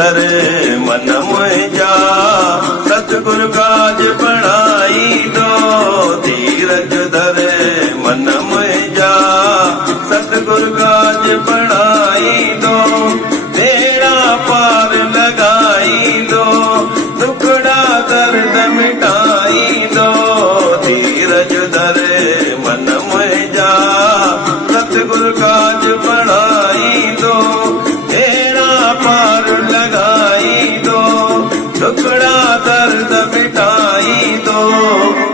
धरे मन मुंहिंजा सतगुर काज बणाई दो। धीरज धरे मन मुंहिंजा सतगुर काज बणाई दो। बेड़ा पार लगाई दो, दुखड़ा दर्द मिटाई दो। धीरज धरे मन मुंहिंजा सतगुर काज बणाई दो। बेड़ा पार लगाई दो, दुखड़ा दर्द मिटाई दो।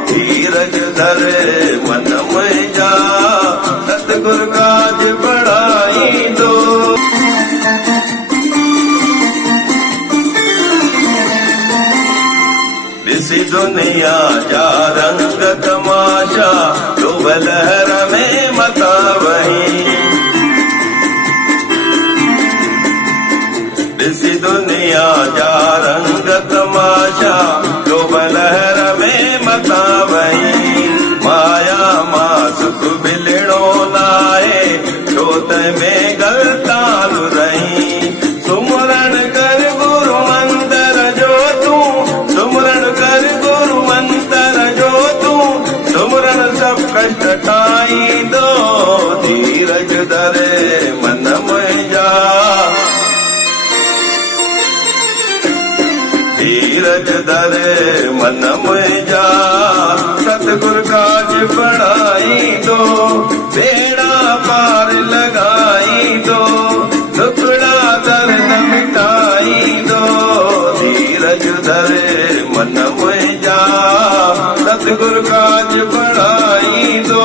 धीरज धरे मन मुंहिंजा सतगुर काज बणाई दो। ॾिसी दुनिया जा रंग तमाशा डूब लहर में मता वही। ॾिसी दुनिया जा रंग तमाशा डूब लहर में मता वही। माया मां सुख मिलणो नाहे, छो में गलतालू रही। सुमरण कर गुरु मंतर जो तूं, सुमरण कर गुरु मंतर जो तूं। सुमरण सब कष्ट टाई दो। धीरज धरे मन मुंहिंजा, धीरज धरे मन मुंहिंजा सतगुर काज बणाई दो। बेड़ा पार लगाई दो, दुखड़ा दर्द मिटाई दो। धीरज धरे मन मुंहिंजा सतगुर काज बणाई दो।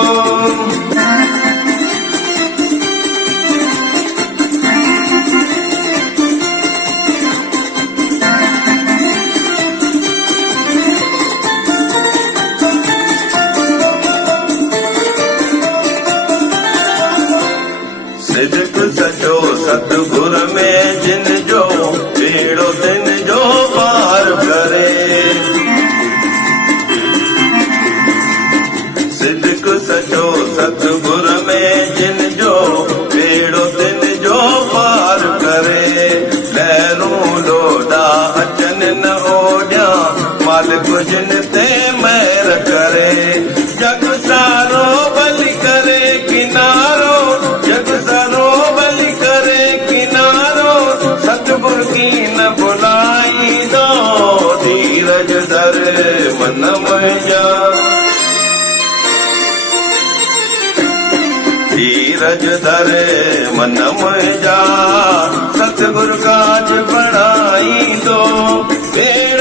सिदक सचो सतगुर में जिन जो बेड़ो दिन जो पार करे। सिदक सचो सतगुर में जिन जो बेड़ो दिन जो पार करे। लहरूं लोॾा अचन न ओॾियां, मालिक जिन ते महर करे। जग सारो बलि करे किनारो, जग सारो बलि करे किनारो। सतगुर की न बुलाई दो। धीरज धरे मन मुंहिंजा, धीरज धरे मन मुंहिंजा सतगुर काज बणाई दो। बेड़ा